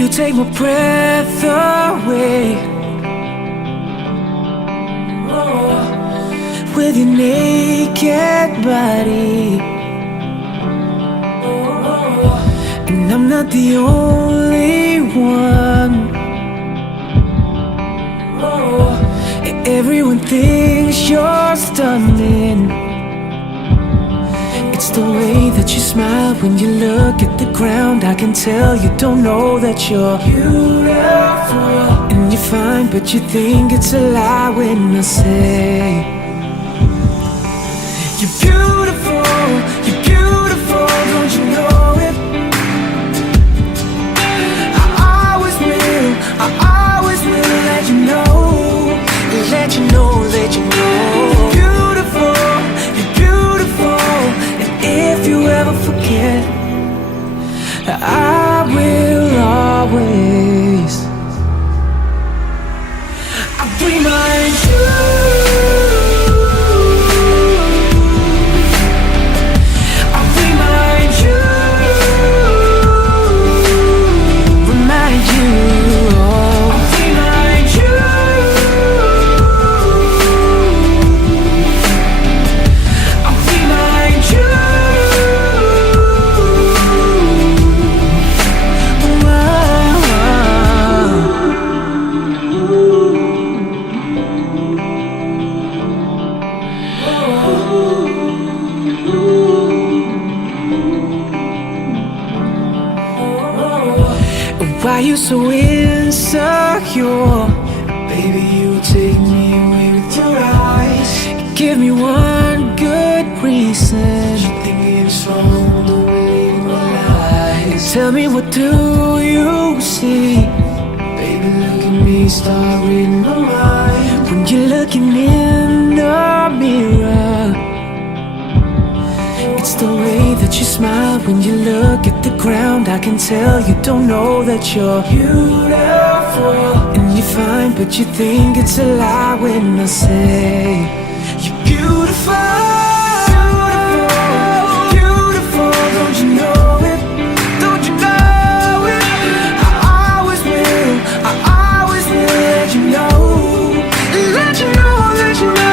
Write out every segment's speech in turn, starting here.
You take my breath away. With your naked body. And I'm not the only one. Everyone thinks you're stunning. It's the way that you smile when you look at the ground. I can tell you don't know that you're beautiful. And you're fine, but you think it's a lie when I say you're beautiful, you're beautiful, don't you know it? I always will let you know. Let you know, let you know. You're beautiful, and if you ever forget, I will always remind you. Why you so insecure? Baby, you take me away with your eyes. Give me one good reason you think it's wrong to believe in my lies. Tell me, what do you see? Baby, look at me, start reading my mind. When you're looking in the mirror, it's the way that you smile when you look at the ground. I can tell you don't know that you're beautiful. And you're fine, but you think it's a lie when I say you're beautiful. Beautiful, don't you know it? Don't you know it? I always will let you know. Let you know, let you know.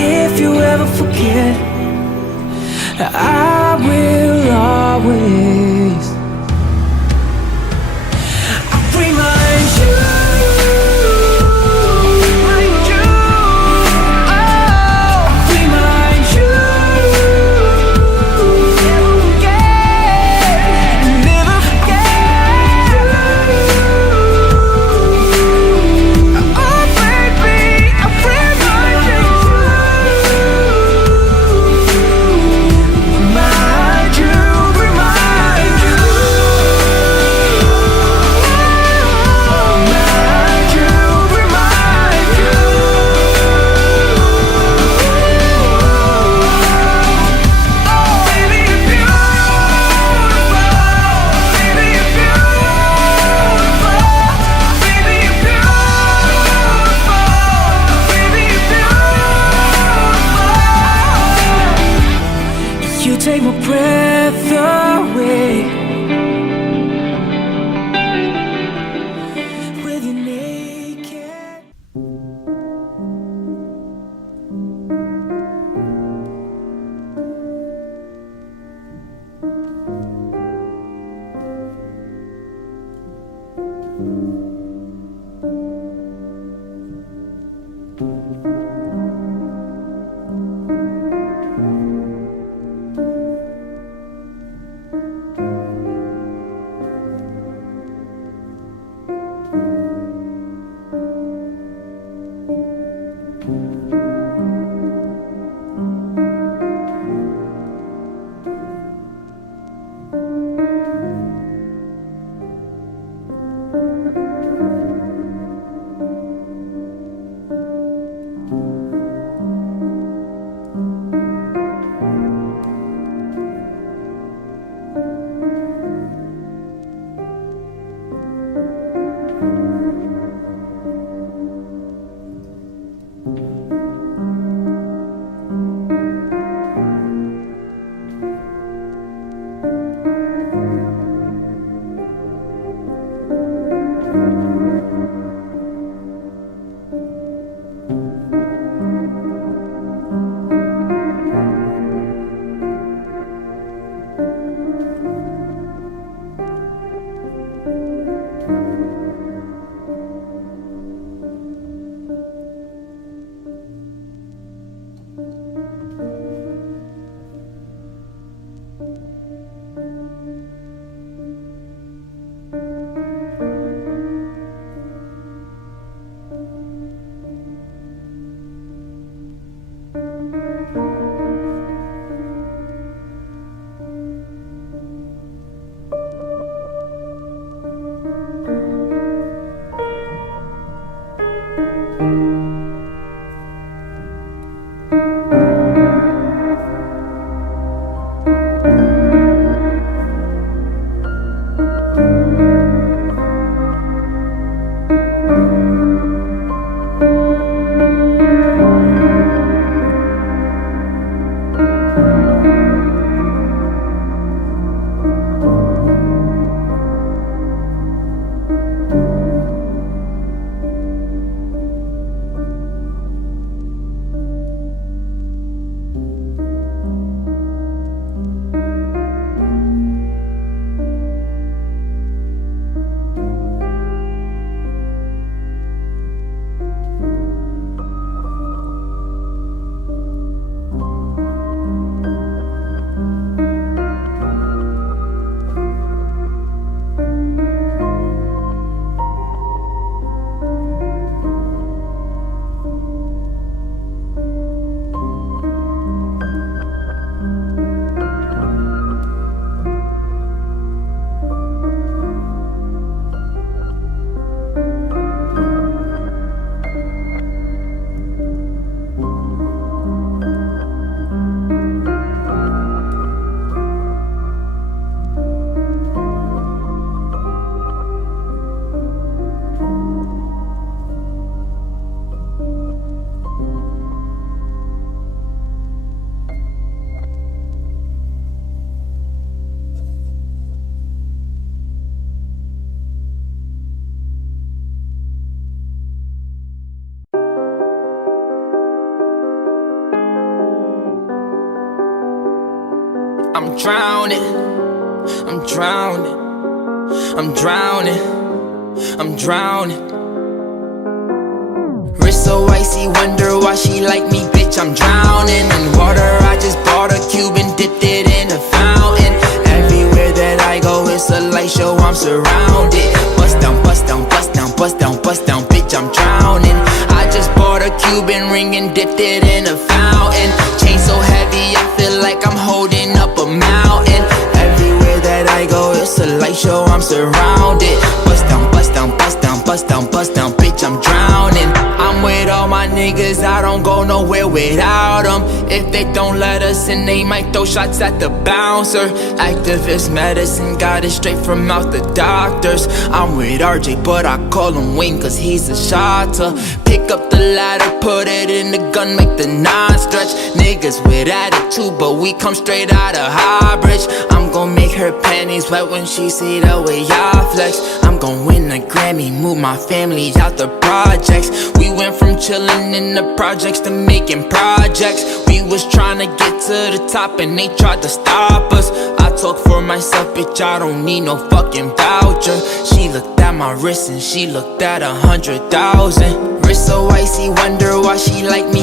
If you ever forget, I will always remind you. Take my breath away. With your naked. I'm drowning, I'm drowning, I'm drowning, I'm drowning. Wrist so icy, wonder why she like me, bitch, I'm drowning. In water, I just bought a cube and dipped it in a fountain. Everywhere that I go, it's a light show, I'm surrounded. Bust down, bust down, bust down, bust down, bust down, bitch, I'm drowning. I just bought a Cuban ring and dipped it in a fountain. Chain so heavy, I feel like I'm holding up a mountain. Everywhere that I go, it's a light show, I'm surrounded. Bust down, bust down, bust down, bust down, bust down, bitch, I'm drowning. I'm with all my niggas, I don't go nowhere without them. If they don't let us in, they might throw shots at the bouncer. Activist medicine, got it straight from out the doctors. I'm with RJ, but I call him Wayne cause he's a shotter. Pick up the ladder, put it in the gun, make the nine stretch. Niggas with attitude, but we come straight out of Highbridge. I'm gon' make her panties wet when she see the way I flex. I'm gon' win a Grammy, move my family out the projects. We went from chillin' in the projects to making projects. We was tryna get to the top and they tried to stop us. I talk for myself, bitch, I don't need no fucking voucher. She looked at my wrist and she looked at 100,000. Wrist so icy, wonder why she like me,